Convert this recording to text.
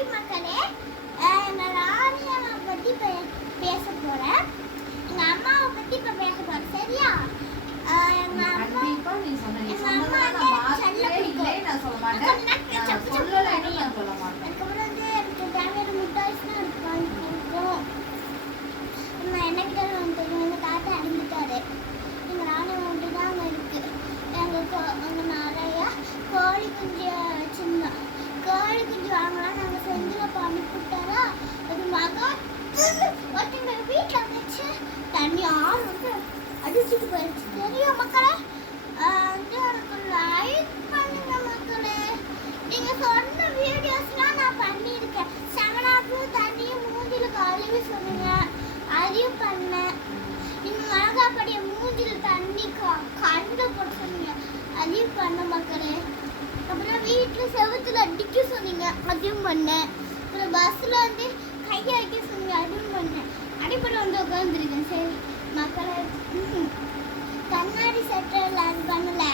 Hi மக்களே, எங்க ராணியை பத்தி பேச போறேன். எங்க அம்மாவை பத்தி இப்ப பேச போறேன். சரியா? எங்க அம்மா தாத்தா அடைஞ்சிட்டாரு. எங்க ராணி ஒன்று தான் இருக்கு. எங்க நிறைய கோழி குஞ்சு வச்சிருந்தோம். கோழி குஞ்சு வாங்கலாம் நாங்கள் செஞ்சில் பண்ணிவிட்டாரா, அது மகன் ஒருத்தங்க வீட்டில் வந்துச்சு. தண்ணி ஆள் வந்து அடிச்சுட்டு போயிடுச்சு. தெரியும் மக்களே, வந்து எனக்கு லைக் பண்ணுங்க மக்களே. நீங்கள் சொன்ன வீடியோஸ்லாம் நான் பண்ணியிருக்கேன். 7 தண்ணியும் மூஞ்சில் கழுவி சொன்னீங்க, அதையும் பண்ணேன். நீங்கள் மிளகாப்படிய மூஞ்சில் தண்ணி கண்டு போட சொன்னீங்க, அதையும் பண்ண மக்களே. அப்புறம் வீட்டில் செவத்துல அடிக்க சொன்னீங்க, அதையும் பண்ணேன். அப்புறம் பஸ்ஸில் வந்து கையை வைக்க சொன்னீங்க, அதையும் பண்ணேன். அடிப்படை வந்து உட்காந்துருக்கேன். சரி மக்களே, கண்ணாடி செட்டில் பண்ணல.